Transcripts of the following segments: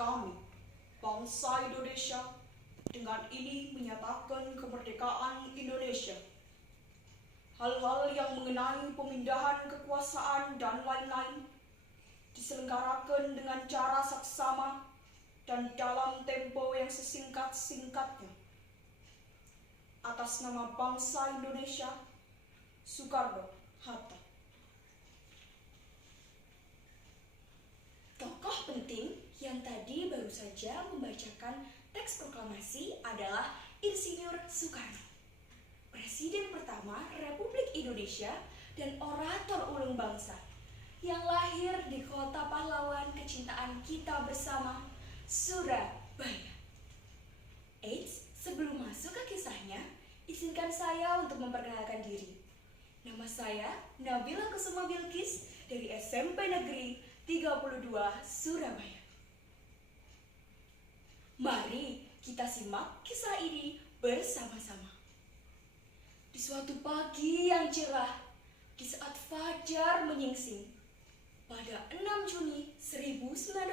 Kami, bangsa Indonesia, dengan ini menyatakan kemerdekaan Indonesia. Hal-hal yang mengenai pemindahan kekuasaan dan lain-lain diselenggarakan dengan cara saksama dan dalam tempo yang sesingkat-singkatnya. Atas nama bangsa Indonesia, Soekarno-Hatta. Tokoh penting yang tadi baru saja membacakan teks proklamasi adalah Insinyur Soekarno, Presiden pertama Republik Indonesia dan orator ulung bangsa, yang lahir di kota pahlawan kecintaan kita bersama, Surabaya. Eits, sebelum masuk ke kisahnya, izinkan saya untuk memperkenalkan diri. Nama saya Nabila Kusuma Bilkis dari SMP Negeri 32 Surabaya. Mari kita simak kisah ini bersama-sama. Di suatu pagi yang cerah, di saat fajar menyingsing, pada 6 Juni 1901,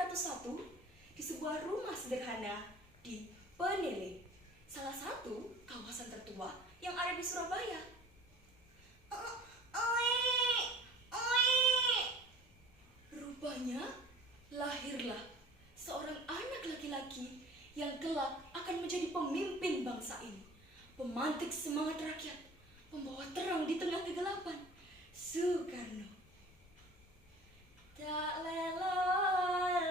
di sebuah rumah sederhana di Penele, salah satu kawasan tertua yang ada di Surabaya. Rupanya lahirlah seorang anak laki-laki yang kelak akan menjadi pemimpin bangsa ini, pemantik semangat rakyat, pembawa terang di tengah kegelapan, Soekarno. Tak lelo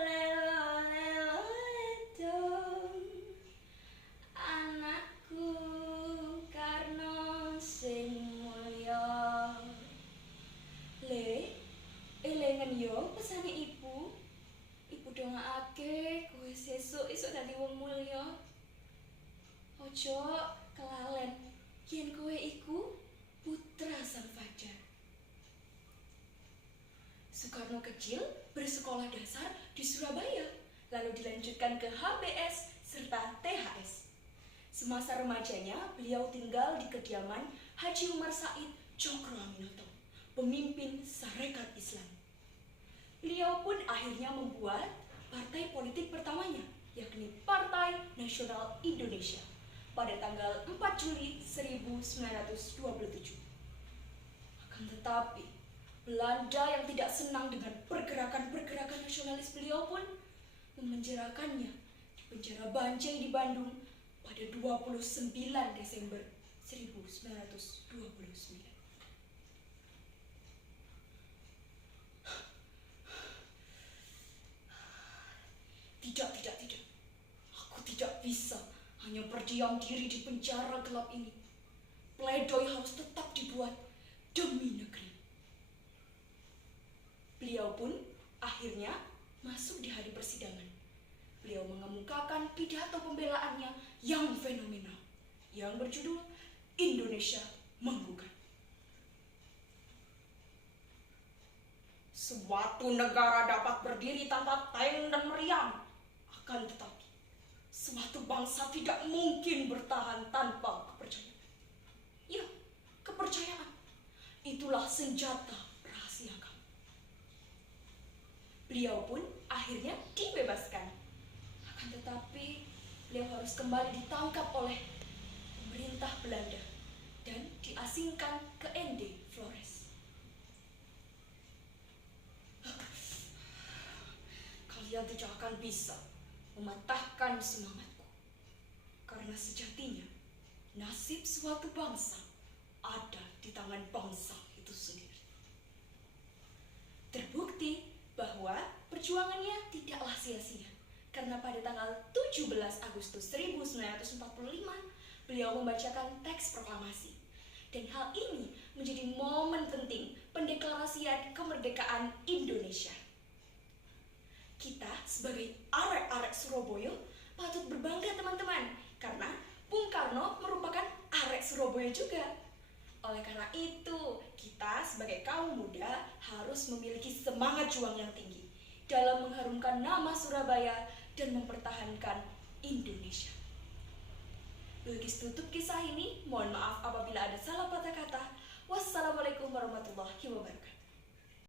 lelo lelo letong, anakku Karno sing mulya. Elengan yo pesane ibu. Ibu dongakake kowe sesuk iso dadi wong mulya. Ojo kelalen yen kowe iku putra sang fajar. Soekarno kecil bersekolah dasar di Surabaya, lalu dilanjutkan ke HBS serta THS. Semasa remajanya, beliau tinggal di kediaman Haji Umar Said Cokroaminoto, pemimpin Sarekat Islam. Beliau pun akhirnya membuat partai politik pertamanya, yakni Partai Nasional Indonesia, pada tanggal 4 Juli 1927. Akan tetapi, Belanda yang tidak senang dengan pergerakan-pergerakan nasionalis beliau pun memenjarakannya di penjara Banjai di Bandung pada 29 Desember 1929. Tidak. Aku tidak bisa hanya berdiam diri di penjara gelap ini. Pledoi harus tetap dibuat demi negeri. Beliau pun akhirnya masuk di hari persidangan. Beliau mengemukakan pidato pembelaannya yang fenomenal, yang berjudul Indonesia Menggugat. Suatu negara dapat berdiri tanpa tank dan meriam. Akan tetapi, suatu bangsa tidak mungkin bertahan tanpa kepercayaan. Ya, kepercayaan. Itulah senjata rahasia kami. Beliau pun akhirnya dibebaskan. Akan tetapi, beliau harus kembali ditangkap oleh pemerintah Belanda dan diasingkan ke ND Flores. Kalian tidak akan bisa mematahkan semangatku, karena sejatinya nasib suatu bangsa ada di tangan bangsa itu sendiri. Terbukti bahwa perjuangannya tidaklah sia-sia, karena pada tanggal 17 Agustus 1945 beliau membacakan teks proklamasi, dan hal ini menjadi momen penting pendeklarasian kemerdekaan Indonesia. Kita sebagai arek-arek Surabaya patut berbangga teman-teman, karena Bung Karno merupakan arek Surabaya juga. Oleh karena itu, kita sebagai kaum muda harus memiliki semangat juang yang tinggi dalam mengharumkan nama Surabaya dan mempertahankan Indonesia. Bilkis tutup kisah ini, mohon maaf apabila ada salah patah kata. Wassalamualaikum warahmatullahi wabarakatuh.